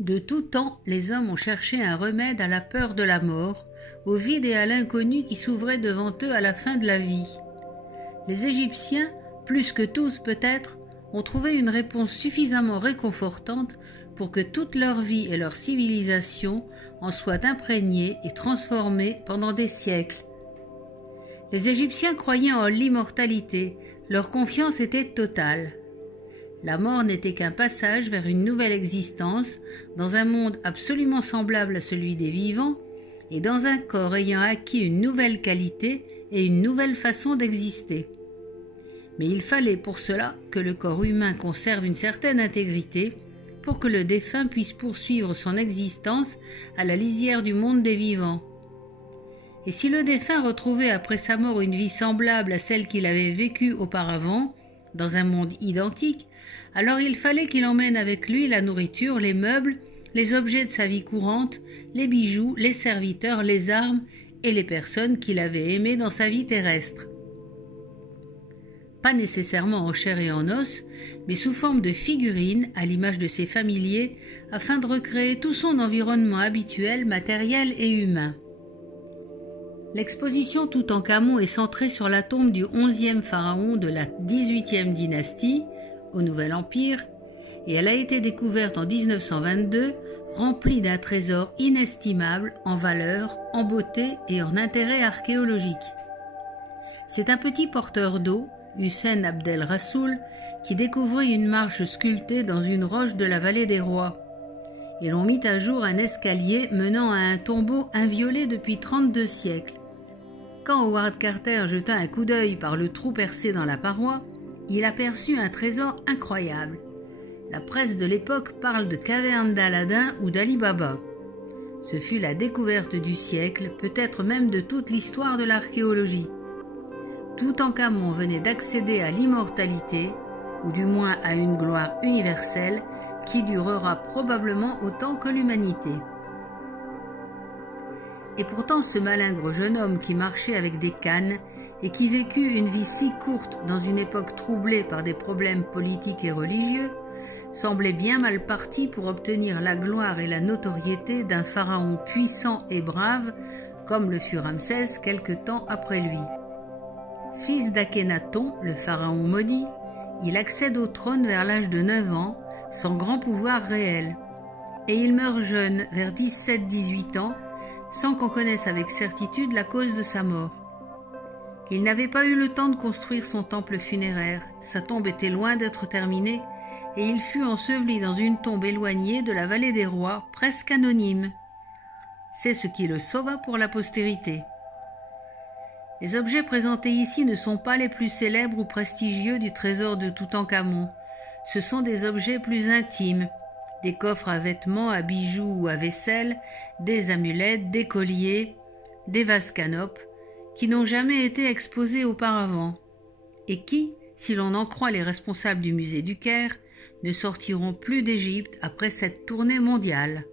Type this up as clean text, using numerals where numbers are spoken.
De tout temps, les hommes ont cherché un remède à la peur de la mort, au vide et à l'inconnu qui s'ouvrait devant eux à la fin de la vie. Les Égyptiens, plus que tous peut-être, ont trouvé une réponse suffisamment réconfortante pour que toute leur vie et leur civilisation en soient imprégnées et transformées pendant des siècles. Les Égyptiens croyaient en l'immortalité, leur confiance était totale. La mort n'était qu'un passage vers une nouvelle existence, dans un monde absolument semblable à celui des vivants, et dans un corps ayant acquis une nouvelle qualité et une nouvelle façon d'exister. Mais il fallait pour cela que le corps humain conserve une certaine intégrité pour que le défunt puisse poursuivre son existence à la lisière du monde des vivants. Et si le défunt retrouvait après sa mort une vie semblable à celle qu'il avait vécue auparavant, dans un monde identique, alors il fallait qu'il emmène avec lui la nourriture, les meubles, les objets de sa vie courante, les bijoux, les serviteurs, les armes et les personnes qu'il avait aimées dans sa vie terrestre. Pas nécessairement en chair et en os, mais sous forme de figurines à l'image de ses familiers, afin de recréer tout son environnement habituel, matériel et humain. L'exposition Toutankhamon est centrée sur la tombe du 11e pharaon de la 18e dynastie, au Nouvel Empire, et elle a été découverte en 1922, remplie d'un trésor inestimable en valeur, en beauté et en intérêt archéologique. C'est un petit porteur d'eau, Hussein Abdel Rassoul, qui découvrit une marche sculptée dans une roche de la vallée des rois. Et l'on mit à jour un escalier menant à un tombeau inviolé depuis 32 siècles. Quand Howard Carter jeta un coup d'œil par le trou percé dans la paroi, il aperçut un trésor incroyable. La presse de l'époque parle de caverne d'Aladin ou d'Ali Baba. Ce fut la découverte du siècle, peut-être même de toute l'histoire de l'archéologie. Toutankhamon venait d'accéder à l'immortalité, ou du moins à une gloire universelle, qui durera probablement autant que l'humanité. Et pourtant ce malingre jeune homme qui marchait avec des cannes et qui vécut une vie si courte dans une époque troublée par des problèmes politiques et religieux, semblait bien mal parti pour obtenir la gloire et la notoriété d'un pharaon puissant et brave, comme le fut Ramsès quelque temps après lui. Fils d'Akhenaton, le pharaon maudit, il accède au trône vers l'âge de 9 ans, sans grand pouvoir réel. Et il meurt jeune, vers 17-18 ans, sans qu'on connaisse avec certitude la cause de sa mort. Il n'avait pas eu le temps de construire son temple funéraire, sa tombe était loin d'être terminée, et il fut enseveli dans une tombe éloignée de la vallée des rois, presque anonyme. C'est ce qui le sauva pour la postérité. Les objets présentés ici ne sont pas les plus célèbres ou prestigieux du trésor de Toutankhamon. Ce sont des objets plus intimes, des coffres à vêtements, à bijoux ou à vaisselle, des amulettes, des colliers, des vases canopes, qui n'ont jamais été exposés auparavant, et qui, si l'on en croit les responsables du musée du Caire, ne sortiront plus d'Égypte après cette tournée mondiale.